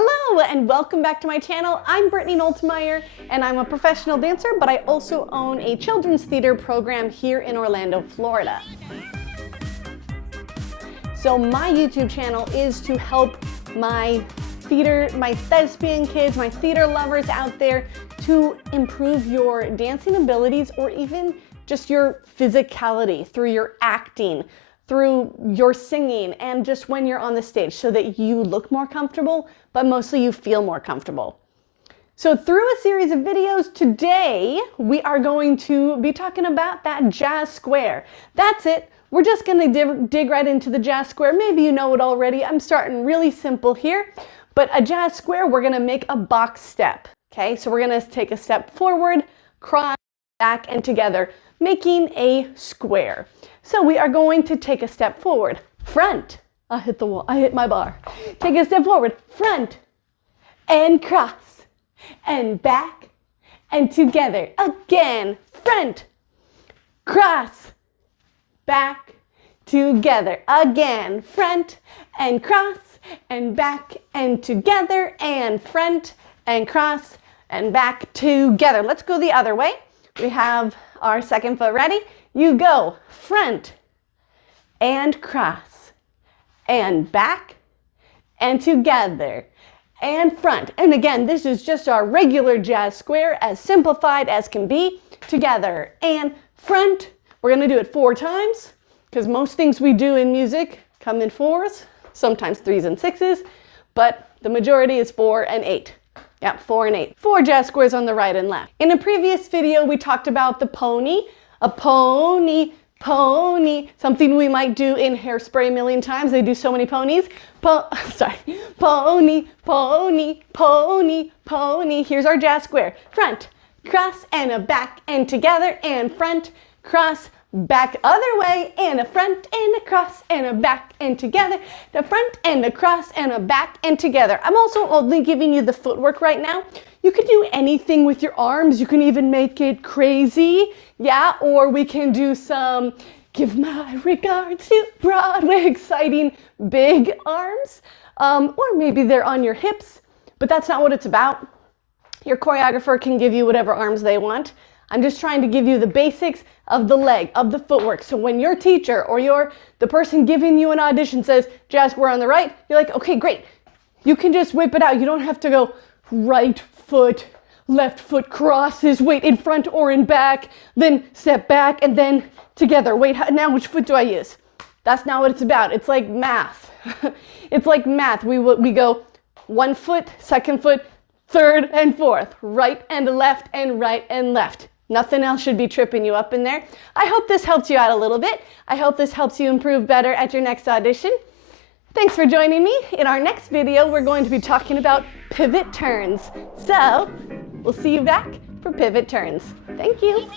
Hello and welcome back to my channel. I'm Brittany Noltemeyer and I'm a professional dancer, but I also own a children's theater program here in Orlando, Florida. So my YouTube channel is to help my thespian kids, my theater lovers out there to improve your dancing abilities or even just your physicality through your acting, through your singing, and just when you're on the stage so that you look more comfortable, but mostly you feel more comfortable. So through a series of videos today, we are going to be talking about that jazz square. That's it. We're just gonna dig right into the jazz square. Maybe you know it already. I'm starting really simple here, but a jazz square, we're gonna make a box step. Okay, so we're gonna take a step forward, cross, back, and together, making a square. So we are going to take a step forward, front. I hit the wall, I hit my bar. Take a step forward, front, and cross, and back, and together. Again, front, cross, back, together. Again, front, and cross, and back, and together, and front, and cross, and back, together. Let's go the other way. We have our second foot ready. You go front and cross and back and together and front. And again, this is just our regular jazz square, as simplified as can be. Together and front. We're gonna do it 4 times because most things we do in music come in 4s, sometimes 3s and 6s, but the majority is 4 and 8. Yeah, 4 and 8. 4 jazz squares on the right and left. In a previous video, we talked about the pony. A pony, pony, something we might do in Hairspray a million times. They do so many ponies. Pony, pony, pony, pony. Here's our jazz square. Front, cross, and a back, and together, and front, cross, back, other way, and a front, and a cross, and a back, and together, the front, and a cross, and a back, and together. I'm also only giving you the footwork right now. You can do anything with your arms. You can even make it crazy, yeah, or we can do some give my regards to Broadway, exciting big arms, or maybe they're on your hips, but that's not what it's about. Your choreographer can give you whatever arms they want. I'm just trying to give you the basics of the leg, of the footwork. So when your teacher or the person giving you an audition says, jazz square on the right, you're like, okay, great. You can just whip it out. You don't have to go right foot, left foot crosses, wait, in front or in back, then step back and then together. Wait, now which foot do I use? That's not what it's about. It's like math. It's like math. We go 1 foot, 2nd foot, 3rd and 4th, right and left and right and left. Nothing else should be tripping you up in there. I hope this helps you out a little bit. I hope this helps you improve better at your next audition. Thanks for joining me. In our next video, we're going to be talking about pivot turns. So we'll see you back for pivot turns. Thank you.